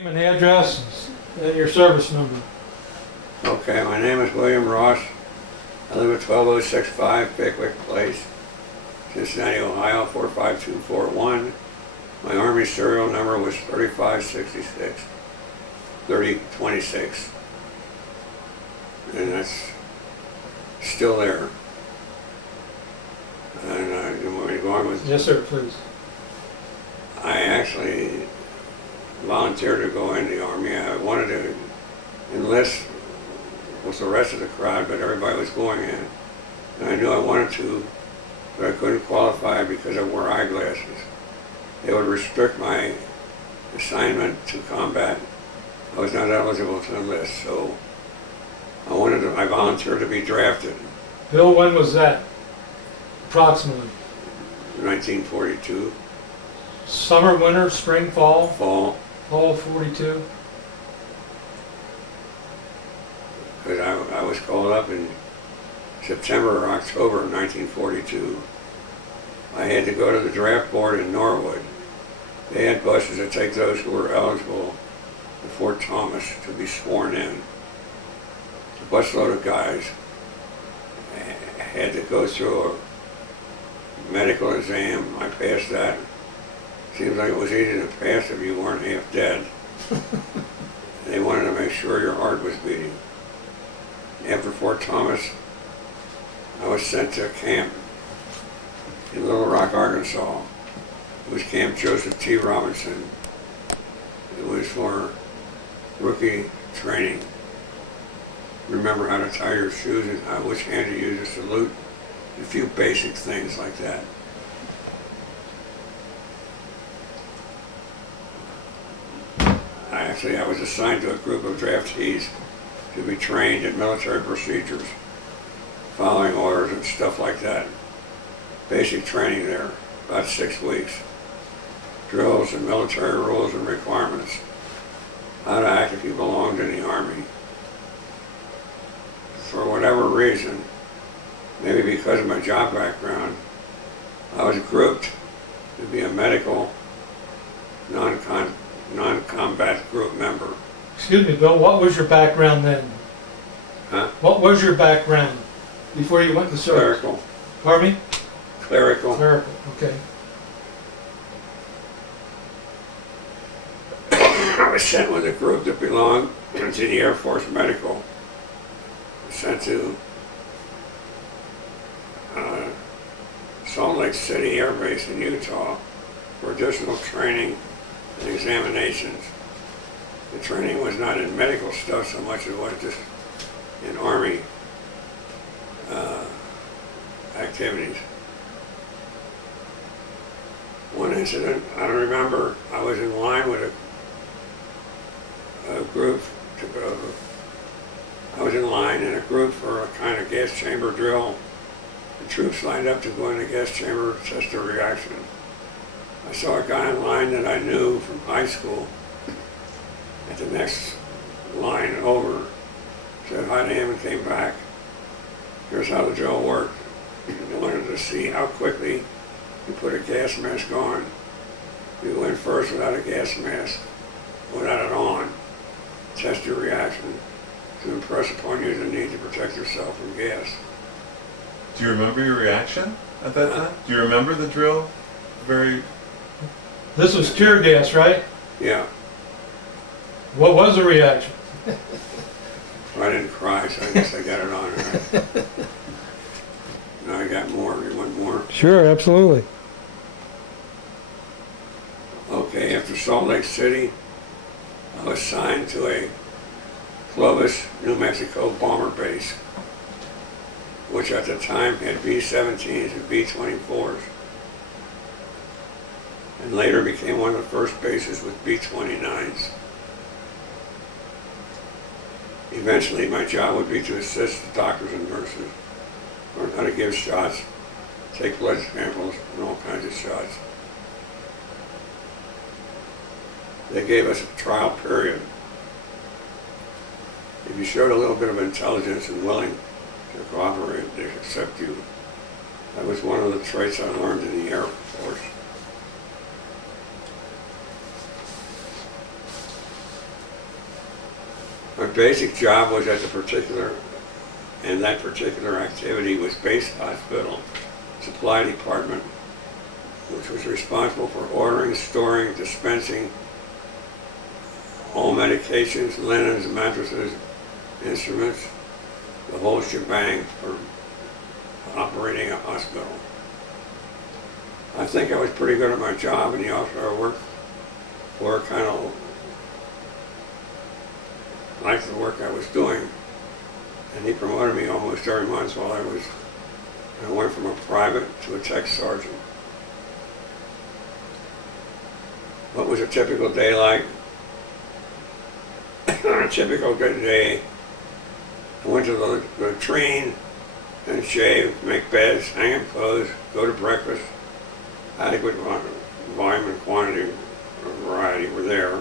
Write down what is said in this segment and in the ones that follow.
Name and address and your service number. Okay, my name is William Rost. I live at 12065 Pickwick Place, Cincinnati, Ohio 45241. My Army serial number was 3566 3026, and that's still there. And you want me to go on with? Yes, sir, please. I actually volunteered to go in the Army. I wanted to enlist with the rest of the crowd, but everybody was going in. And I knew I wanted to, but I couldn't qualify because I wore eyeglasses. They would restrict my assignment to combat. I was not eligible to enlist, so I volunteered to be drafted Bill, when was that? Approximately. in 1942, Summer, winter, spring, fall? fall, Fall of 42? because I was called up in September or October of 1942. I had to go to the draft board in Norwood. They had buses that take those who were eligible to Fort Thomas to be sworn in. A busload of guys had to go through a medical exam. I passed that. Seems like it was easy to pass if you weren't half dead. They wanted to make sure your heart was beating. After Fort Thomas, I was sent to a camp in Little Rock, Arkansas. It was Camp Joseph T. Robinson. It was for rookie training. Remember how to tie your shoes and which hand to use to salute, a few basic things like that. I was assigned to a group of draftees to be trained in military procedures, following orders and stuff like that. Basic training there, about 6 weeks. Drills and military rules and requirements. How to act if you belonged in the Army. For whatever reason, maybe because of my job background, I was grouped to be a medical non-combat group member. Excuse me, Bill, what was your background then? Huh? What was your background before you went to service? Clerical. Pardon me? Clerical. Clerical, okay. I was sent with a group that belonged to the Air Force Medical. I was sent to Salt Lake City Air Base in Utah for additional training and examinations. The training was not in medical stuff so much as it was just in Army activities. One incident I remember, I was in line with a group to go. I was in line in a group for a kind of gas chamber drill. The troops lined up to go in the gas chamber to test their reaction. I saw a guy in line that I knew from high school. At the next line over, said hi to him and came back. Here's how the drill worked. They wanted to see how quickly you put a gas mask on. You go in first without a gas mask, without it on. Test your reaction to impress upon you the need to protect yourself from gas. Do you remember your reaction at that time? Do you remember the drill? This was tear gas, right? Yeah. What was the reaction? I didn't cry, so I guess I got it on. Right? Now I got more. You want more? Sure, absolutely. Okay, after Salt Lake City, I was assigned to a Clovis, New Mexico bomber base, which at the time had B-17s and B-24s, and later became one of the first bases with B-29s. Eventually, my job would be to assist the doctors and nurses, learn how to give shots, take blood samples, and all kinds of shots. They gave us a trial period. If you showed a little bit of intelligence and willing to cooperate, they accept you. That was one of the traits I learned in the Air Force. My basic job was at that particular activity was base hospital supply department, which was responsible for ordering, storing, dispensing all medications, linens, mattresses, instruments, the whole shebang for operating a hospital. I think I was pretty good at my job, and the officer I worked for kind of liked the work I was doing, and he promoted me almost every month while I went from a private to a tech sergeant. What was a typical day like? On a typical good day, I went to the train and shave, make beds, hang up clothes, go to breakfast. Adequate volume and quantity or variety were there.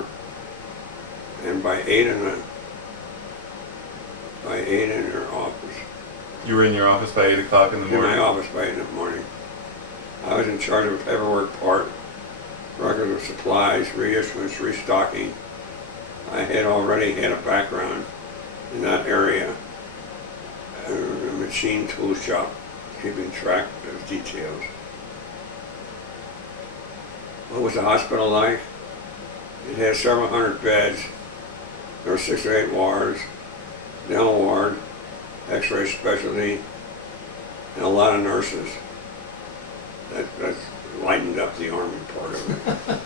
And by 8 in your office. You were in your office by 8 o'clock in the morning? In my office by 8 in the morning. I was in charge of a paperwork part, records of supplies, reissuance, restocking. I had already had a background in that area, a machine tool shop, keeping track of details. What was the hospital like? It had several hundred beds. There were 6 or 8 wards, dental ward, x-ray specialty, and a lot of nurses. That lightened up the Army part of it.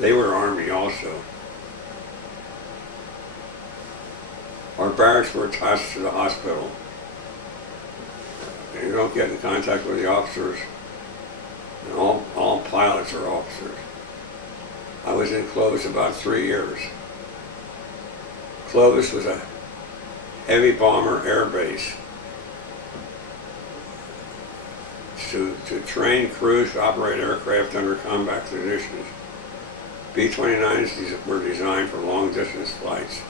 They were Army also. Our barracks were attached to the hospital. You don't get in contact with the officers. And all pilots are officers. I was in Clovis about 3 years. Clovis was a heavy bomber air base to train crews to operate aircraft under combat conditions. B-29s were designed for long distance flights.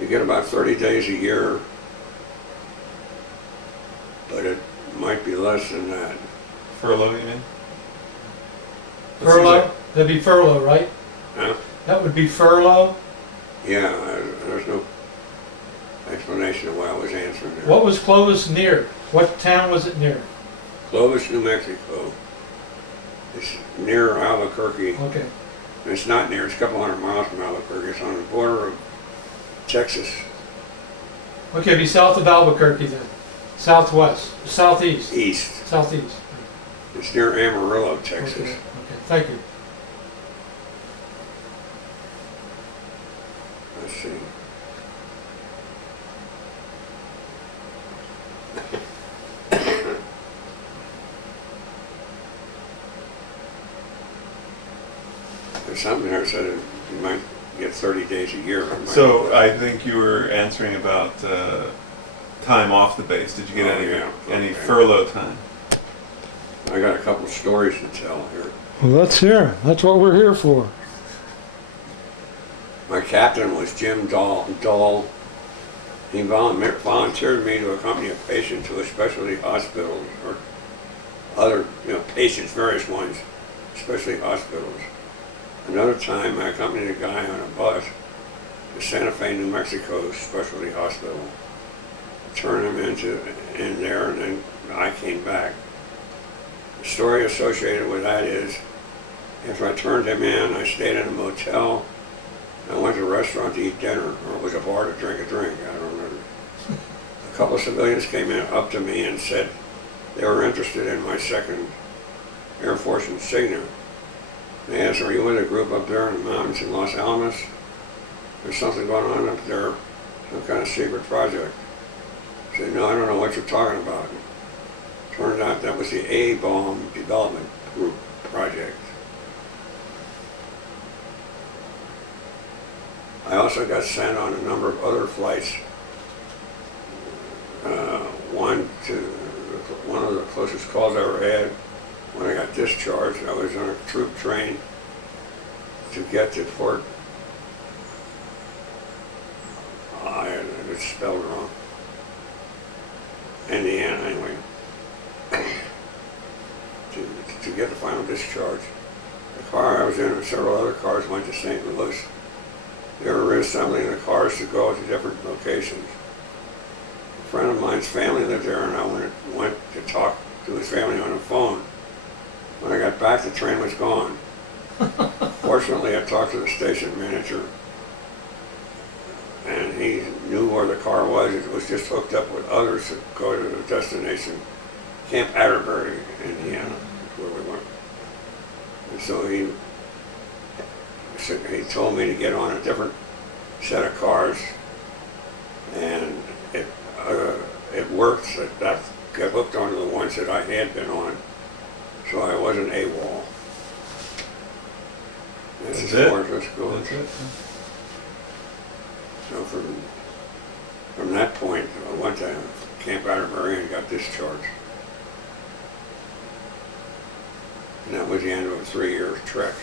You get about 30 days a year, but it might be less than that. Furlough, you mean? Furlough? That'd be furlough, right? Huh? That would be furlough? Yeah, there's no explanation of why I was answering there. What was Clovis near? What town was it near? Clovis, New Mexico. It's near Albuquerque. Okay. It's not near, it's a couple hundred miles from Albuquerque. It's on the border of Texas. Okay, be south of Albuquerque then. Southwest, southeast. East. Southeast. It's near Amarillo, Texas. Okay, thank you. Let's see. There's something there that said you might get 30 days a year. So I think you were answering about time off the base. Did you get any furlough time? I got a couple stories to tell here. Well, let's hear 'em. That's what we're here for. My captain was Jim Dahl. He volunteered me to accompany a patient to a specialty hospital or other patients, various ones, specialty hospitals. Another time I accompanied a guy on a bus to Santa Fe, New Mexico specialty hospital. Turned him in there, and then I came back. The story associated with that is, after I turned him in, I stayed in a motel. I went to a restaurant to eat dinner, or it was a bar to drink a drink, I don't remember. A couple of civilians came up to me and said they were interested in my 2nd Air Force insignia. They asked, "Are you with a group up there in the mountains in Los Alamos? There's something going on up there, some kind of secret project." I said, "No, I don't know what you're talking about." Turned out that was the A-bomb development group project. I also got sent on a number of other flights. One of the closest calls I ever had when I got discharged. I was on a troop train to get to Fort. It's spelled wrong. Indiana, anyway. to get the final discharge. The car I was in and several other cars went to St. Louis. They were reassembling the cars to go to different locations. A friend of mine's family lived there, and I went to talk to his family on the phone. When I got back, the train was gone. Fortunately, I talked to the station manager, and he knew where the car was. It was just hooked up with others to go to the destination, Camp Atterbury, Indiana, is where we went. And so he told me to get on a different set of cars, and it worked. That got hooked onto the ones that I had been on, so I wasn't AWOL. That's as far as this goes. That's it. So from that point, I went to Camp Atterbury and got discharged. And that was the end of a 3-year trek.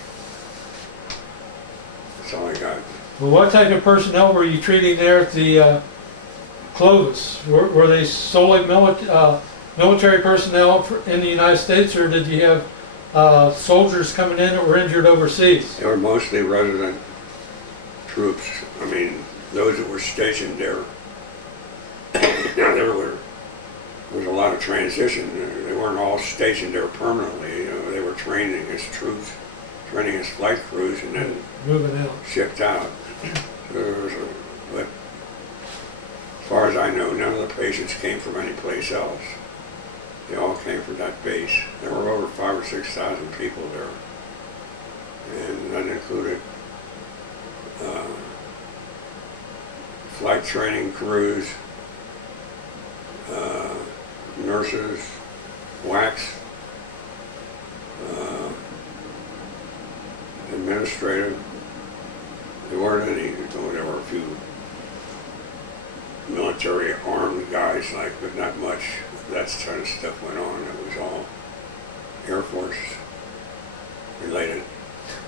That's all I got. Well, what type of personnel were you treating there at the Clovis? Were they solely military personnel in the United States, or did you have soldiers coming in that were injured overseas? They were mostly resident troops. I mean, those that were stationed there. Now, there was a lot of transition. They weren't all stationed there permanently. You know, they were training as troops, training as flight crews, and then Moving out. shipped out. So but as far as I know, none of the patients came from any place else. They all came from that base. There were over 5,000 or 6,000 people there, and that included flight training crews, nurses, wax, administrative. There weren't any. There were a few military armed guys, but not much. That kind of stuff went on. It was all Air Force related.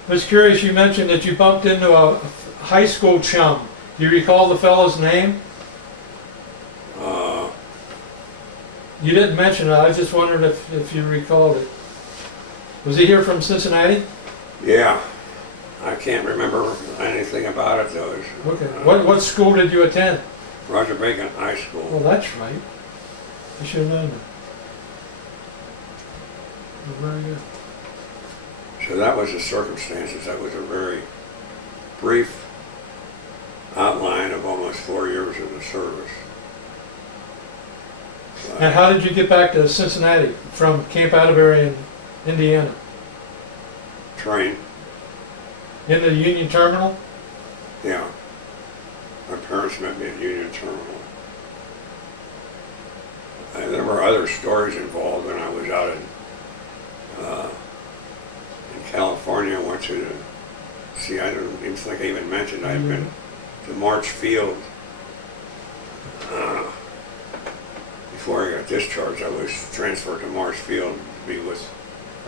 I was curious, you mentioned that you bumped into a high school chum. Do you recall the fellow's name? You didn't mention it. I was just wondering if you recalled it. Was he here from Cincinnati? Yeah, I can't remember anything about it though. Okay. What school did you attend? Roger Bacon High School. Well, that's right. I should have known that. Well, very good. So that was the circumstances. That was a very brief outline of almost 4 years of the service. And how did you get back to Cincinnati from Camp Atterbury in Indiana? Train. In the Union Terminal? Yeah. My parents met me at Union Terminal. And there were other stories involved when I was out in California. I went to I don't even think I even mentioned I'd been to March Field. Before I got discharged, I was transferred to Marsh Field to be with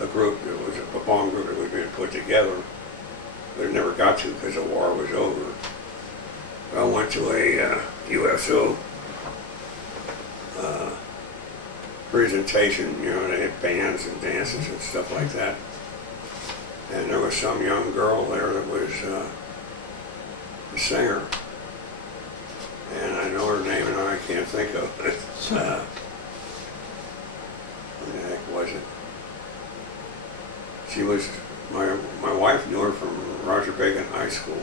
a group that was a bomb group that was being put together, but it never got to because the war was over. I went to a USO presentation. You know, they had bands and dances and stuff like that, and there was some young girl there that was a singer. And I know her name and I can't think of it. Who the heck was it? She was, my wife knew her from Roger Bacon High School.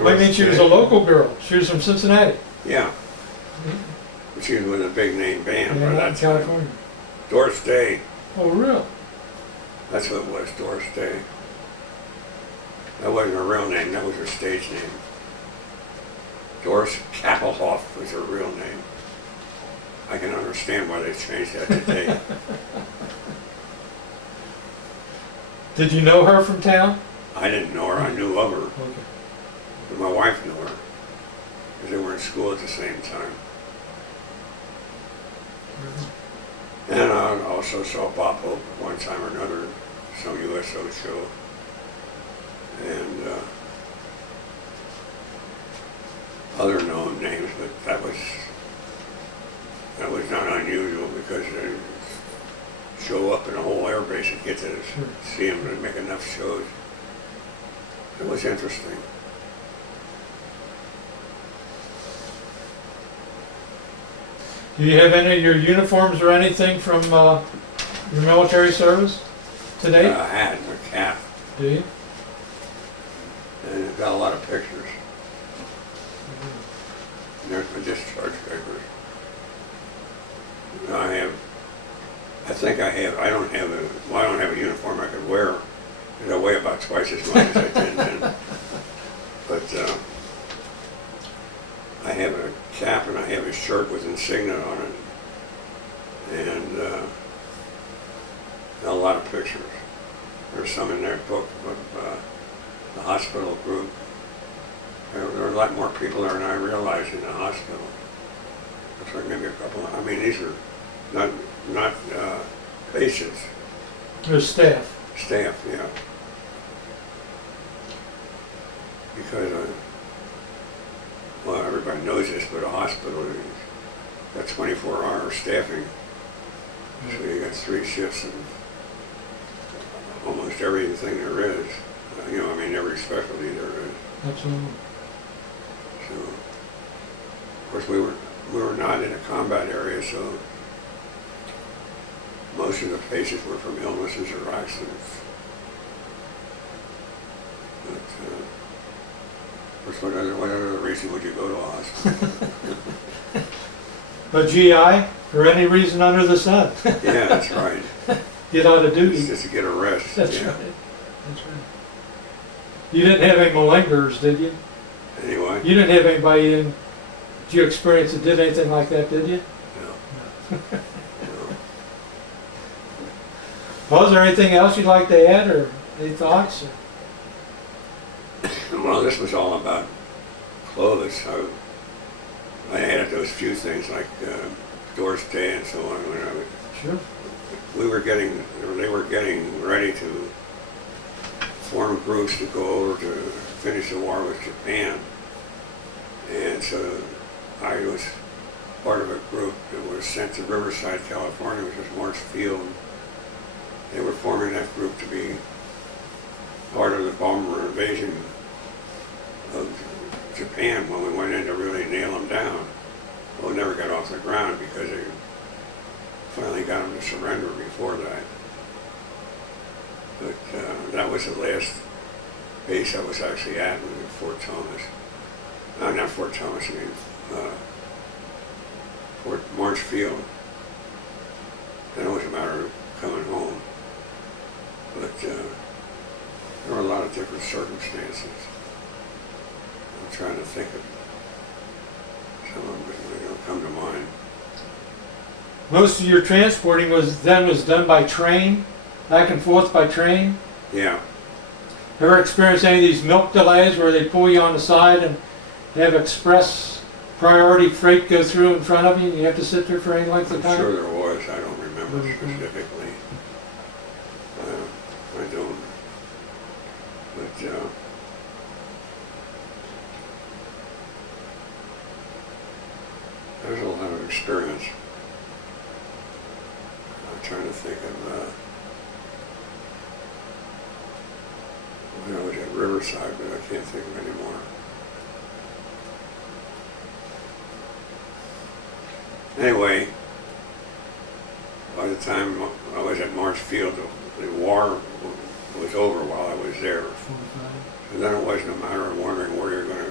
I mean, she was a local girl. She was from Cincinnati. Yeah. She was with a big name band by that in California. Doris Day. Oh, really? That's what it was, Doris Day. That wasn't her real name, that was her stage name. Doris Kappelhoff was her real name. I can understand why they changed that today. Did you know her from town? I didn't know her, I knew of her. Okay. But my wife knew her, because they were in school at the same time. And I also saw Bob Hope one time or another, some USO show. And other known names, but that was not unusual because they show up in a whole air base and get to see them and make enough shows. It was interesting. Do you have any of your uniforms or anything from your military service to date? I had my cap, Do you? and it got a lot of pictures. And there's my discharge papers. I don't have a uniform I could wear, because I weigh about twice as much as I did then. But I have a cap and I have a shirt with insignia on it, and a lot of pictures. There's some in that book of the hospital group. There are a lot more people there than I realized in the hospital. Looks like maybe a couple. These are not patients. There's staff. Staff, yeah. Because, well, everybody knows this, but a hospital is got 24-hour staffing. So you got 3 shifts and almost everything there is. Every specialty there is. Absolutely. So, of course, we were not in a combat area, so most of the patients were from illnesses or accidents. But, of course, what other reason would you go to a hospital? But GI, for any reason under the sun. Yeah, that's right. Get out of duty. It's just to get a rest. That's yeah. right. That's right. You didn't have any malingerers, did you? Anyway, You didn't have anybody in your experience that did anything like that, did you? no. No. Well, is there anything else you'd like to add, or any thoughts? Well, this was all about Clovis. I added those few things like Doris Day and so on. Sure. They were getting ready to form groups to go over to finish the war with Japan. And so I was part of a group that was sent to Riverside, California, which was Morse Field. They were forming that group to be part of the bomber invasion of Japan when we went in to really nail them down. Well, it never got off the ground because they finally got them to surrender before that. But that was the last base I was actually at, was at Fort Thomas. Not Fort Thomas, Fort March Field. Then it was a matter of coming home. But there were a lot of different circumstances. I'm trying to think of some of them, but they don't come to mind. Most of your transporting was done by train, back and forth by train. Yeah. Ever experienced any of these milk delays where they pull you on the side and they have express priority freight go through in front of you and you have to sit there for any length of I'm time? sure there was. I don't remember specifically. I don't. But there's a lot of experience. I'm trying to think of when I was at Riverside, but I can't think of any more. Anyway, by the time I was at Marsh Field, the war was over while I was there. And then it wasn't a matter of wondering where you're going to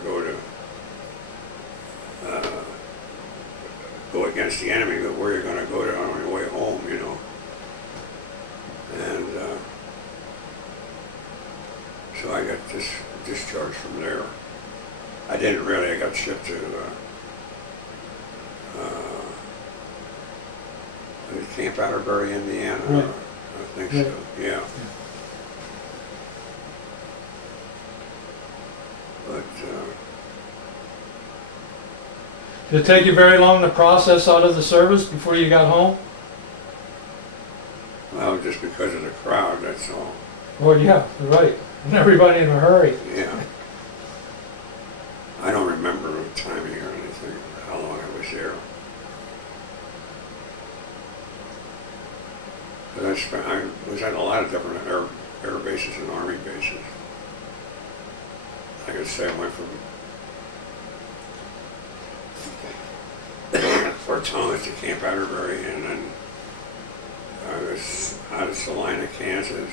go against the enemy, but where you're going to go to on your way home, you know. And so I got discharged from there. I didn't really. I got shipped to Camp Atterbury, Indiana. Right. I think Right. so. Yeah. But Did it take you very long to process out of the service before you got home? well, just because of the crowd, that's all. Well, yeah, you're right. And everybody in a hurry. Yeah. I don't remember the timing or anything, how long I was there. But I was at a lot of different air bases and Army bases. could say I went from Fort Thomas to Camp Atterbury, and then I was out of Salina, Kansas,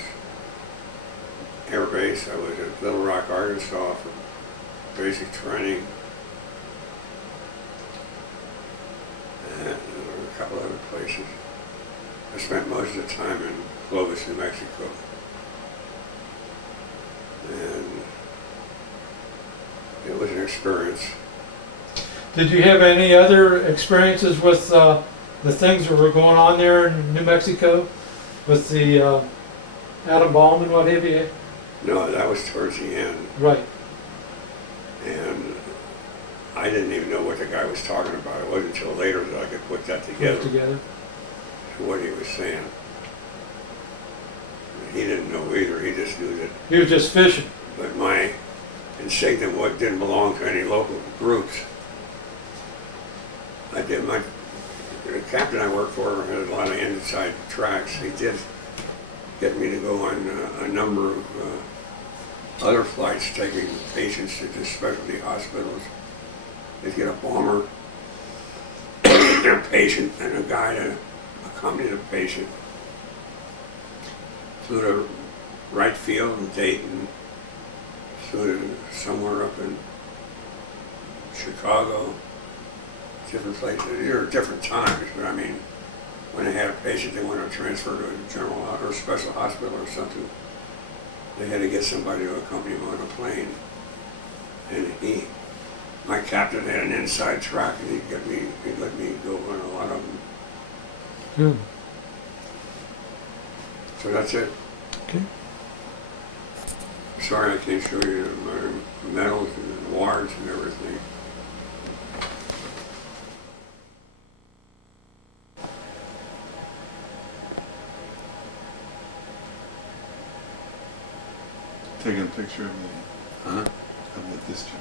Air Base. I was at Little Rock, Arkansas for basic training, and there were a couple other places. I spent most of the time in Clovis, New Mexico, and it was an experience. Did you have any other experiences with the things that were going on there in New Mexico with the atom bomb and what have you? No, that was towards the end, Right. and I didn't even know what the guy was talking about. It wasn't until later that I could put that Put together it together. to what he was saying. He didn't know either. He just knew that. He was just fishing. But my insignia didn't belong to any local groups. The captain I worked for had a lot of inside tracks. He did get me to go on a number of other flights taking patients to just specialty hospitals. They'd get a bomber, a patient, and a guy to accompany the patient. Flew to Wright Field in Dayton, flew to somewhere up in Chicago, different places. There were different times, but I mean, when they had a patient they wanted to transfer to a general or special hospital or something, they had to get somebody to accompany them on a plane. And my captain had an inside track, and he'd let me go on a lot of them. Hmm. So that's it. Okay. Sorry I can't show you my medals and awards and everything. Taking a picture of Huh? the discharge.